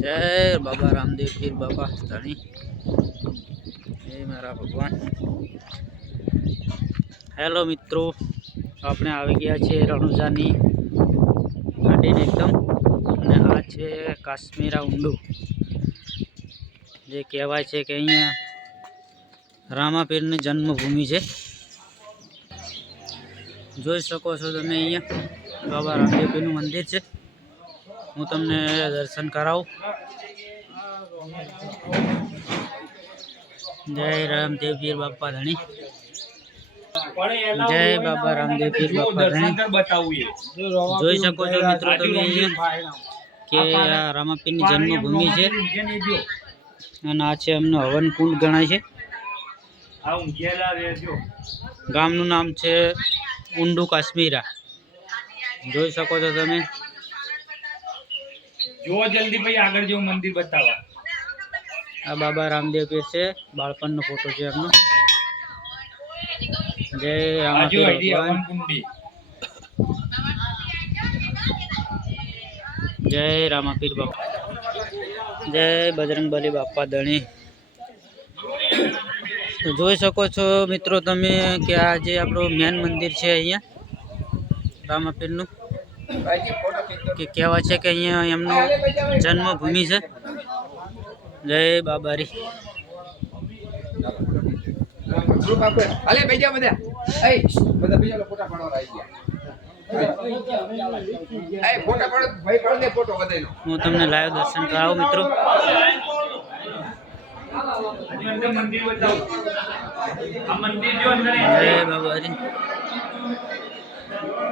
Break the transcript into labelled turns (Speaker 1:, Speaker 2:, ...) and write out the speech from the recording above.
Speaker 1: જય બાબા રામદેવ પીર બાબા ધણી. હે મારા ભગવાન. હેલો મિત્રો, આપણે આવી ગયા છીએ રણુજાની ગાડીને એકદમ. અને આ છે કાશ્મીરા ઊંડું. જે કહેવાય છે કે અહીંયા રામાપીરની જન્મભૂમિ છે. જોઈ શકો છો તમે અહીંયા. બાબા રામદેવજીનું મંદિર છે. હું તમને દર્શન કરાવું. જય રામદેવજી બાપા ધણી. જય બાબા રામદેવજી બાપા ધણી. જોઈ શકો છો મિત્રો તમે અહીંયા કે આ રામાપીરની જન્મભૂમિ છે. અને આ છે એમનો હવન કુંડ ગણાય છે. ગામનું નામ છે ઊંડુ કાશ્મીરા. જોઈ શકો છો તમે.
Speaker 2: જો જલ્દી ભાઈ આગળ જેવું મંદિર બતાવવા.
Speaker 1: આ બાબા રામદેવ પીર છે બાળપણનો ફોટો છે એમનો. જય રામાપીર જય રામાપીર બાપા જય બજરંગબલી બાપા ધણી. તો જોઈ શકો છો મિત્રો તમે કે આ જે આપણું મેન મંદિર છે અહીંયા, રામાપીરનું, કે કહેવાય છે કે અહીંયા એમનો જન્મભૂમિ છે. જય બાબારી. હું તમને લાઈવ દર્શન કરાવું, મિત્રો.
Speaker 2: મંદિર બતાવો. આ મંદિર જો અંદર